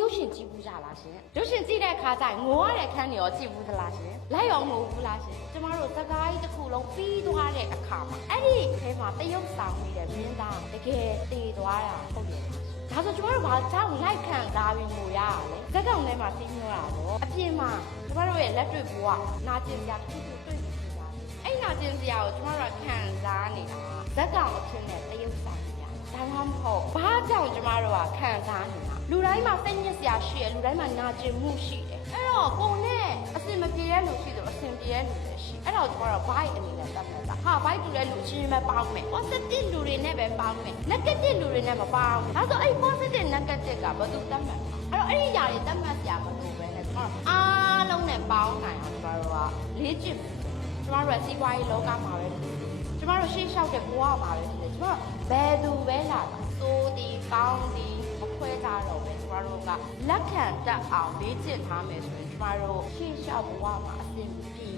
ရုပ်ရှင်ကြည့်ဘူးကြလားရှင်ရုပ်ရှင်ကြည့်တဲ့အခါကျရင်ငိုရတဲ့ခန်းတွေရောကြည့်ဘူးသလားရှင်လိုက်ရောငိုဘူးလားရှင်ကျမတို့စကားကြီးတစ်ခုလုံးပြီးသွားတဲ့အခါမှာအဲ့ဒီအဲမှာတရုပ်ဆောင်နေတဲ့မင်းသားတကယ်တည်သွားတာဟုတ်တယ်ဒါဆိုကျမတို့ဘာကြောင့်လိုက်ခံစားပြီးငိုရရလဲဇက်ကောင်ထဲမှာသိမျောတာပေါ့အပြင်မှာကျမတို့ရဲ့လက်တွေ့ဘဝနာကျင်စရာတစ်ခုတွေ့နေကြတယ်အဲ့နာကျင်စရာကိုကျမတို့ကခံစားနေတာဇက်ကောင်အဖြစ်နဲ့တရုပ်ဆောင်နေရဒါမှမဟုတ်ဘာကြောင့်ကျမတို့ကခံစားနေတာလူတိုင်းမှာစိတ်ညစ်စရာရှိတယ်လူတိုင်းမှာနာကျင်မှုရှိတယ်အဲ့တော့ကိုယ်နဲ့အစင်မပြေတဲ့လူရှိတယ်အစင်ပြေတဲ့လူလည်းရှိအဲ့တော့ကျမတို့ bike အနေနဲ့သတ်မှတ်တာဟာ bike တူတဲ့လူချင်းပဲပေါင်းမယ် positive လူတွေနဲ့ပဲပေါင်းမယ် negative လူတွေနဲ့မပေါင်းဒါဆိုအဲ့ positive negative ကဘာသူသတ်မှတ်အဲ့တော့အဲ့ဒီຢာတွေသတ်မှတ်စရာမလိုပဲနဲ့ကျမတို့အားလုံးနဲ့ပေါင်းနိုင်အောင်ကျမတို့ကလေ့ကျင့်ကျမတို့ကစီးပွားရေးလောကမှာပဲကျမတို့ရှေ့လျှောက်တဲ့ဘဝမှာပဲဖြစ်တယ်ကျမတို့ဘယ်သူပဲလာသိုးဒီကောင်းဒီမခွဲကြတော့ပဲကျမတို့ကလက်ခံတတ်အောင်လေ့ကျင့်ထားမယ်ဆိုရင်ကျမတို့ရှေ့လျှောက်ဘဝမှာအဆင်ပြေ